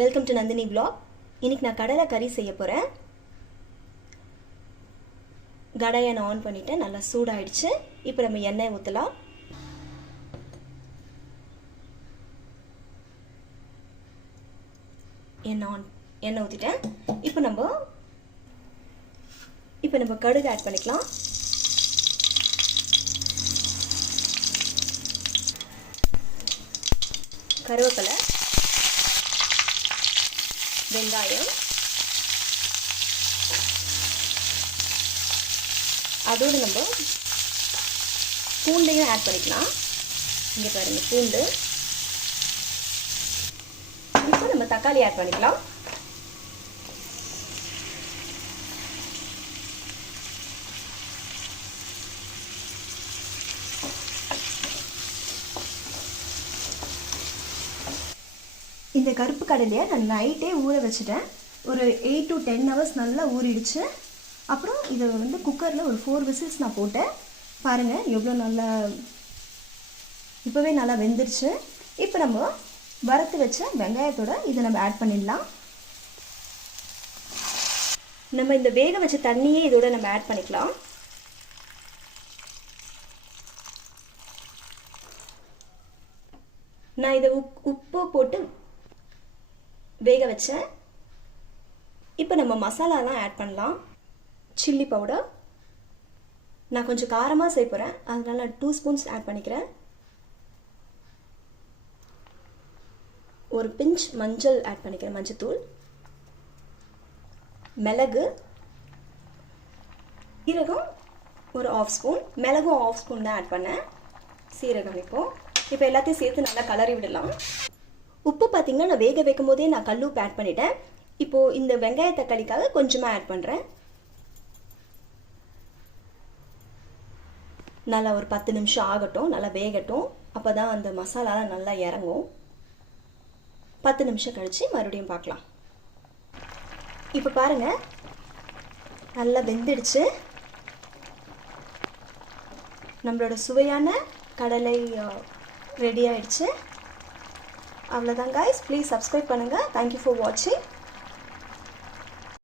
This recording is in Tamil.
Welcome to Nandini vlog. இன்னைக்கு நான் கடலை கறி செய்ய போகிறேன். கடாயை நான் ஆன் பண்ணிட்டேன், நல்லா சூடாயிடுச்சு. இப்போ நம்ம எண்ணெய் ஊற்றலாம். எண்ணெய் ஊற்றிட்டேன். இப்போ நம்ம கடுகு ஆட் பண்ணிக்கலாம். கருவேப்பிலை, வெங்காயம், அதோடு நம்ம பூண்டையும் ஆட் பண்ணிக்கலாம். இங்கே பாருங்கள் பூண்டு. இப்போ நம்ம தக்காளி ஆட் பண்ணிக்கலாம். இந்த கருப்பு கடலையை நான் நைட்டே ஊற வச்சுட்டேன். ஒரு 8 to 10 hours நல்லா ஊறிடுச்சு. அப்புறம் இதை குக்கரில் ஒரு 4 whistles நான் போட்டேன். பாருங்கள் எவ்வளோ நல்லா இப்போவே நல்லா வெந்துருச்சு. இப்போ நம்ம வறுத்து வச்ச வெங்காயத்தோட இதை நம்ம ஆட் பண்ணிடலாம். நம்ம இந்த வேக வச்ச தண்ணியே இதோட நம்ம ஆட் பண்ணிக்கலாம். நான் இதை உப்பு போட்டு வேக வச்சேன். இப்போ நம்ம மசாலாலாம் ஆட் பண்ணலாம். சில்லி பவுடர் நான் கொஞ்சம் காரமாக செய்ய போகிறேன், அதனால நான் 2 ஸ்பூன்ஸ் ஆட் பண்ணிக்கிறேன். ஒரு பிஞ்ச் மஞ்சள் ஆட் பண்ணிக்கிறேன், மஞ்சத்தூள். மிளகு, சீரகம் ஒரு 1/2 ஸ்பூன், மிளகும் 1/2 ஸ்பூன் தான் ஆட் பண்ணேன். சீரகம் இப்போ எல்லாத்தையும் சேர்த்து நல்லா கலரி விடலாம். உப்பு பார்த்திங்கன்னா நான் வேக வைக்கும் போதே நான் கல்லுப்பு ஆட் பண்ணிட்டேன். இப்போது இந்த வெங்காய தக்காளிக்காக கொஞ்சமாக ஆட் பண்ணுறேன். நல்லா ஒரு 10 நிமிஷம் ஆகட்டும், நல்லா வேகட்டும். அப்போ தான் அந்த மசாலாலாம் நல்லா இறங்கும். 10 நிமிஷம் கழித்து மறுபடியும் பார்க்கலாம். இப்போ பாருங்கள் நல்லா வெந்துடுச்சு. நம்மளோட சுவையான கடலை ரெடி ஆயிடுச்சு. அவ்வளோதான் guys. ப்ளீஸ் சப்ஸ்கிரைப் பண்ணுங்கள். தேங்க்யூ ஃபார் வாட்சிங்.